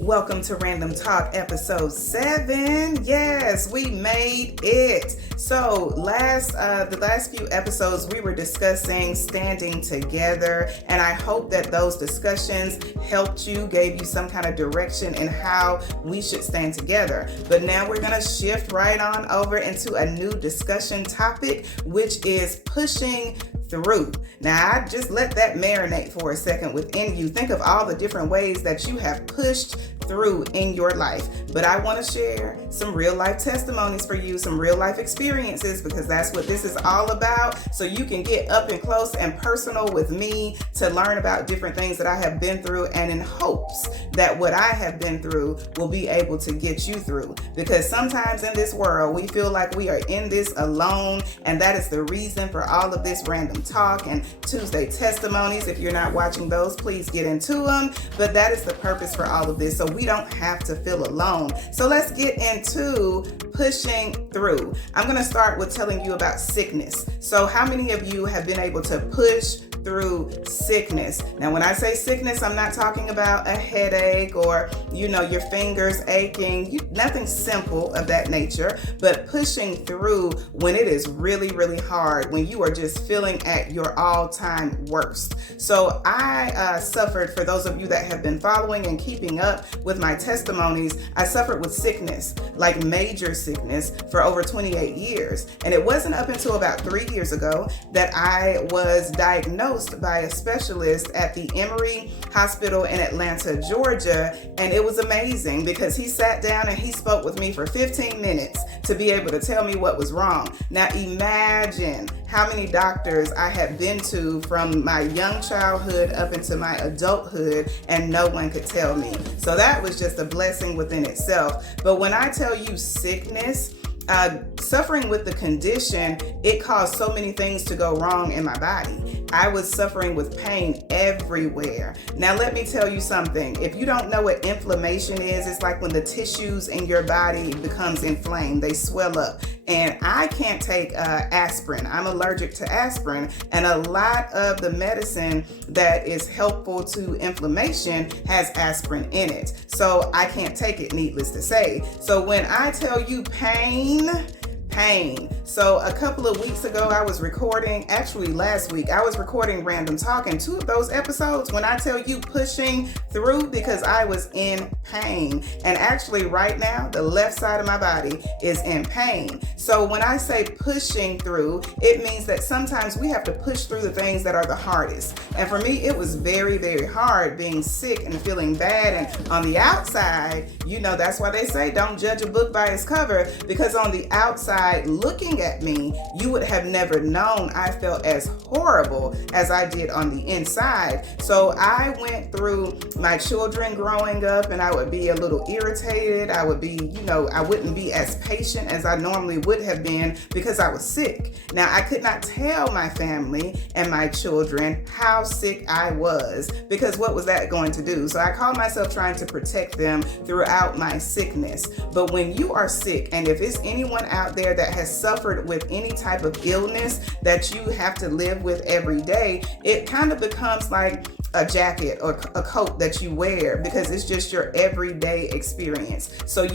Welcome to Random Talk episode 7. Yes, we made it. So the last few episodes we were discussing standing together, and I hope that those discussions helped you, gave you some kind of direction in how we should stand together. But now we're going to shift right on over into a new discussion topic, which is pushing through. Now, I just let that marinate for a second within you. Think of all the different ways that you have pushed through in your life. But I want to share some real life testimonies for you, some real life experiences, because that's what this is all about. So you can get up and close and personal with me to learn about different things that I have been through, and in hopes that what I have been through will be able to get you through. Because sometimes in this world, we feel like we are in this alone, and that is the reason for all of this random talk and Tuesday testimonies. If you're not watching those, please get into them. But that is the purpose for all of this, so we don't have to feel alone. So let's get into pushing through. I'm going to start with telling you about sickness. So how many of you have been able to push through sickness? Now, when I say sickness, I'm not talking about a headache or, your fingers aching, nothing simple of that nature, but pushing through when it is really, really hard, when you are just feeling at your all-time worst. So I suffered, for those of you that have been following and keeping up with my testimonies, I suffered with sickness, like major sickness, for over 28 years. And it wasn't up until about 3 years ago that I was diagnosed by a specialist at the Emory Hospital in Atlanta, Georgia. And it was amazing because he sat down and he spoke with me for 15 minutes to be able to tell me what was wrong. Now imagine how many doctors I have been to from my young childhood up into my adulthood, and no one could tell me. So that was just a blessing within itself. But when I tell you sickness, suffering with the condition, it caused so many things to go wrong in my body. I was suffering with pain everywhere. Now, let me tell you something. If you don't know what inflammation is, it's like when the tissues in your body becomes inflamed, they swell up. And I can't take aspirin. I'm allergic to aspirin. And a lot of the medicine that is helpful to inflammation has aspirin in it. So I can't take it, needless to say. So when I tell you pain. So a couple of weeks ago, I was recording, actually last week, I was recording Random Talk, and 2 of those episodes, when I tell you pushing through, because I was in pain. And actually right now, the left side of my body is in pain. So when I say pushing through, it means that sometimes we have to push through the things that are the hardest. And for me, it was very, very hard being sick and feeling bad. And on the outside, that's why they say don't judge a book by its cover, because on the outside, looking at me, you would have never known I felt as horrible as I did on the inside. So I went through my children growing up, and I would be a little irritated. I would be, I wouldn't be as patient as I normally would have been because I was sick. Now, I could not tell my family and my children how sick I was, because what was that going to do? So I called myself trying to protect them throughout my sickness. But when you are sick, and if it's anyone out there that has suffered with any type of illness that you have to live with every day, it kind of becomes like a jacket or a coat that you wear, because it's just your everyday experience. So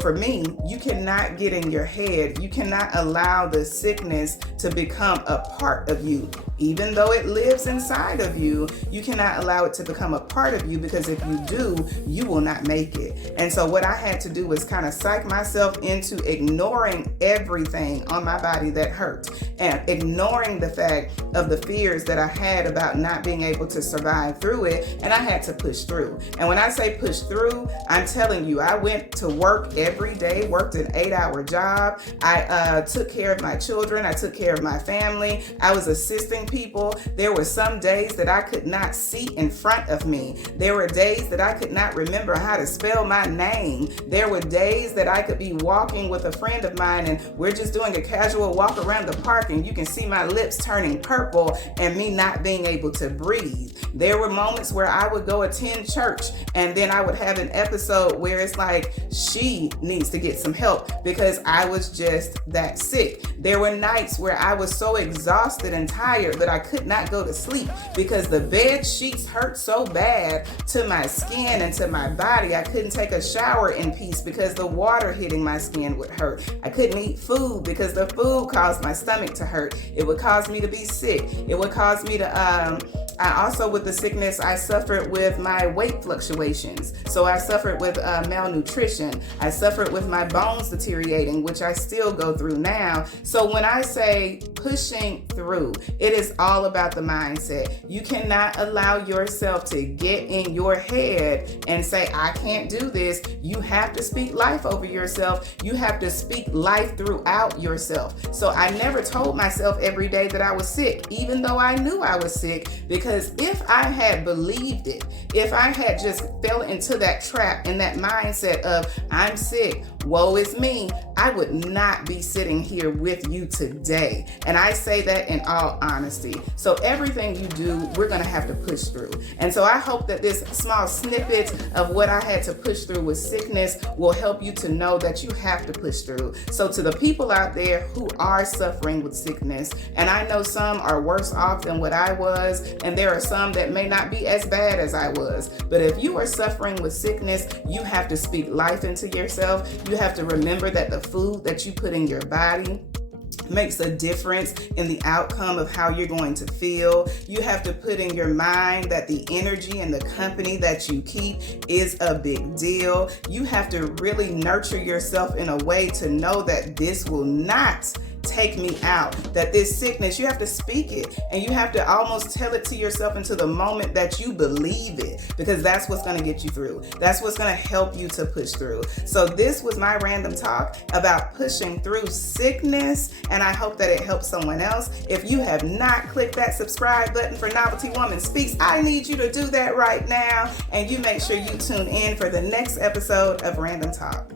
for me, you cannot get in your head. You cannot allow the sickness to become a part of you. Even though it lives inside of you, you cannot allow it to become a part of you, because if you do, you will not make it. And so what I had to do was kind of psych myself into ignoring everything on my body that hurt, and ignoring the fact of the fears that I had about not being able to survive through it. And I had to push through. And when I say push through, I'm telling you, I went to work every day, worked an 8-hour job. I took care of my children. I took care of my family. I was assisting people. There were some days that I could not see in front of me. There were days that I could not remember how to spell my name. There were days that I could be walking with a friend of mine, and we're just doing a casual walk around the park, and you can see my lips turning purple and me not being able to breathe. There were moments where I would go attend church, and then I would have an episode where it's like, she she needs to get some help because I was just that sick. There were nights where I was so exhausted and tired that I could not go to sleep because the bed sheets hurt so bad to my skin and to my body. I couldn't take a shower in peace because the water hitting my skin would hurt. I couldn't eat food because the food caused my stomach to hurt. It would cause me to be sick. It would cause me to, I also, with the sickness, I suffered with my weight fluctuations. So I suffered with malnutrition. I suffered with my bones deteriorating, which I still go through now. So when I say pushing through, it is all about the mindset. You cannot allow yourself to get in your head and say, I can't do this. You have to speak life over yourself. You have to speak life throughout yourself. So I never told myself every day that I was sick, even though I knew I was sick, because if I had believed it, if I had just fell into that trap and that mindset of I'm sick, woe is me, I would not be sitting here with you today. And I say that in all honesty. So everything you do, we're going to have to push through. And so I hope that this small snippet of what I had to push through with sickness will help you to know that you have to push through. So to the people out there who are suffering with sickness, and I know some are worse off than what I was, and there are some that may not be as bad as I was. But if you are suffering with sickness, you have to speak life into yourself. You have to remember that the food that you put in your body makes a difference in the outcome of how you're going to feel. You have to put in your mind that the energy and the company that you keep is a big deal. You have to really nurture yourself in a way to know that this will not take me out, that this sickness, you have to speak it, and you have to almost tell it to yourself into the moment that you believe it, because that's what's going to get you through. That's what's going to help you to push through. So this was my random talk about pushing through sickness, and I hope that it helps someone else. If you have not clicked that subscribe button for Novelty Woman Speaks, I need you to do that right now, and you make sure you tune in for the next episode of Random Talk.